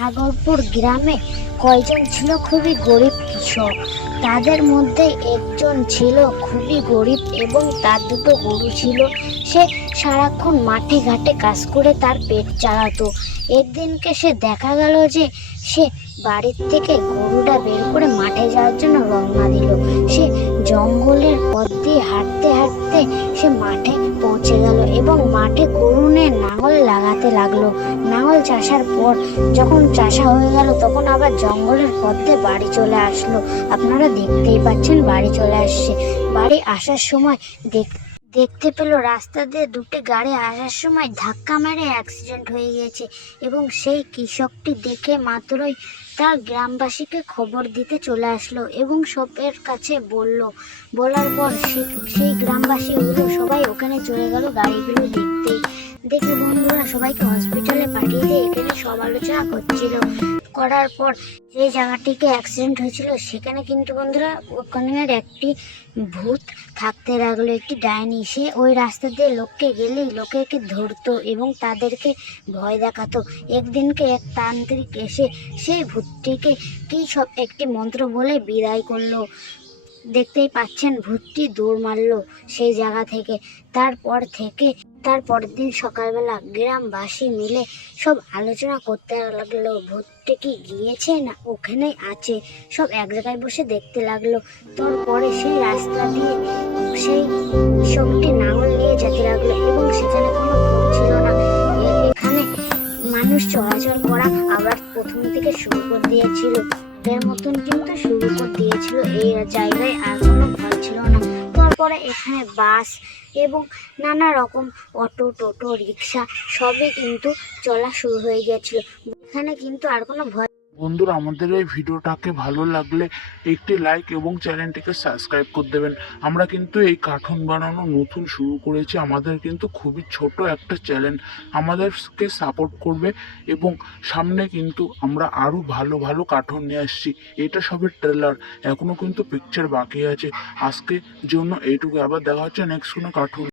সাগরপুর গ্রামে কয়জন ছিল খুবই গরিব কৃষক। তাদের মধ্যে একজন ছিল খুবই গরিব এবং তার দুটো গরু ছিল। সে সারাক্ষণ মাঠে ঘাটে কাজ করে তার পেট চালাতো। একদিনকে সে দেখা গেল যে সে বাড়ির থেকে গরুটা বের করে মাঠে যাওয়ার জন্য রওনা দিল। সে জঙ্গলের পথ দিয়ে হাঁটতে হাঁটতে সে মাঠে পৌঁছে গেল এবং মাঠে গরু নিয়ে লাঙল লাগাতে লাগলো। লাঙল চাষার পর যখন চাষা হয়ে গেল তখন আবার জঙ্গলের পথ দিয়ে বাড়ি চলে আসলো। আপনারা দেখতেই পাচ্ছেন বাড়ি চলে আসছে। বাড়ি আসার সময় দেখতে পেল রাস্তা দিয়ে দুটি গাড়ি আসার সময় ধাক্কা মেরে অ্যাক্সিডেন্ট হয়ে গেছে এবং সেই কৃষকটি দেখে মাত্রই তার গ্রামবাসীকে খবর দিতে চলে আসলো এবং সবের কাছে বলার পর সেই গ্রামবাসীগুলো সবাই ওখানে চলে গেল গাড়িগুলো দেখে বন্ধুরা সবাইকে হসপিটালে পাঠিয়ে দিয়ে এখানে সব আলোচনা করার পর যে জায়গাটিকে অ্যাক্সিডেন্ট হয়েছিল সেখানে কিন্তু বন্ধুরা ওখানের একটি ভূত থাকতে লাগলো, একটি ডাইনি। সে ওই রাস্তা দিয়ে লোককে গেলেই লোকেকে ধরতো এবং তাদেরকে ভয় দেখাতো। একদিনকে এক তান্ত্রিক এসে সেই ভূতটিকে কি সব একটি মন্ত্র বলে বিদায় করলো। দেখতেই পাচ্ছেন ভূতটি দৌড় মারলো সেই জায়গা থেকে। তারপরের দিন সকালবেলা গ্রামবাসী মিলে সব আলোচনা করতে লাগলো ভূতটি কি গিয়েছে না ওখানেই আছে। সব এক জায়গায় বসে দেখতে লাগলো। তারপরে সেই রাস্তা দিয়ে সেই কৃষকটি লাঙল নিয়ে যেতে লাগলো এবং সেখানে কোনো ভূত ছিল না। এখানে মানুষ চলাচল করা আবার প্রথম থেকে শুরু করে দিয়েছিল। এর মতন কিন্তু শুরু করে দিয়েছিল। এই জায়গায় আর কোনো ভয় ছিল না। তারপরে এখানে বাস এবং নানা রকম অটো টোটো রিক্সা সবই কিন্তু চলা শুরু হয়ে গেছিল। এখানে কিন্তু আর কোনো ভয়। বন্ধুরা, আমাদের এই ভিডিওটাকে ভালো লাগলে একটি লাইক এবং চ্যানেলটিকে সাবস্ক্রাইব করে দেবেন। আমরা কিন্তু এই কার্টুন বানানো নতুন শুরু করেছি। আমাদের কিন্তু খুবই ছোট একটা চ্যানেল, আমাদেরকে সাপোর্ট করবে এবং সামনে কিন্তু আমরা আরও ভালো ভালো কার্টুন নিয়ে আসছি। এটা সবে ট্রেলার, এখনও কিন্তু পিকচার বাকি আছে। আজকের জন্য এইটুকু, আবার দেখা হচ্ছে নেক্সট কোনো কার্টুন।